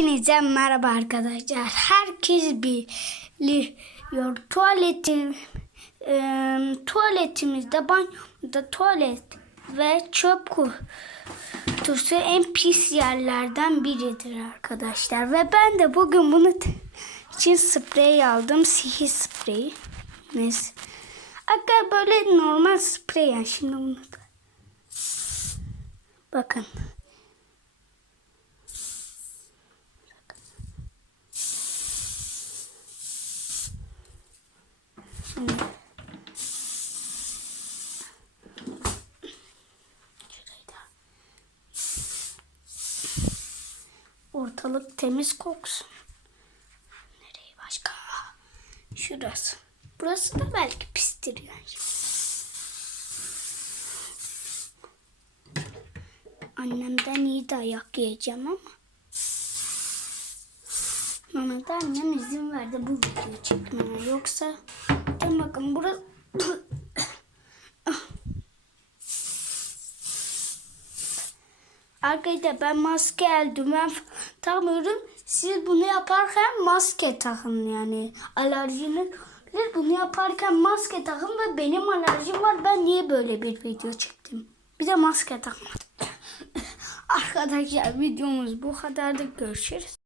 Hepinize merhaba arkadaşlar. Herkes biliyor. Tuvaletim, e, tuvaletimizde, banyoda tuvalet ve çöp kutusu en pis yerlerden biridir arkadaşlar. Ve ben de bugün bunu için sprey aldım. Sihir spreyi. Neyse. Arkadaşlar böyle normal sprey yani. Şimdi bunu da- Bakın. Şimdi. Şurayı da. Ortalık temiz koksun. Nereye başka? Şurası. Burası da belki pistir yani. Annemden iyi dayak yiyeceğim ama. Normalde annem izin verdi bu videoyu çekmeme. Yoksa Bakın bakın burası Arkadaşlar ben maske eldiven takmıyorum. Siz bunu yaparken maske takın yani. Alerjiniz bunu yaparken maske takın ve benim alerjim var. Ben niye böyle bir video çektim? Bir de maske takmadım. Arkadaşlar videomuz bu kadardı. Görüşürüz.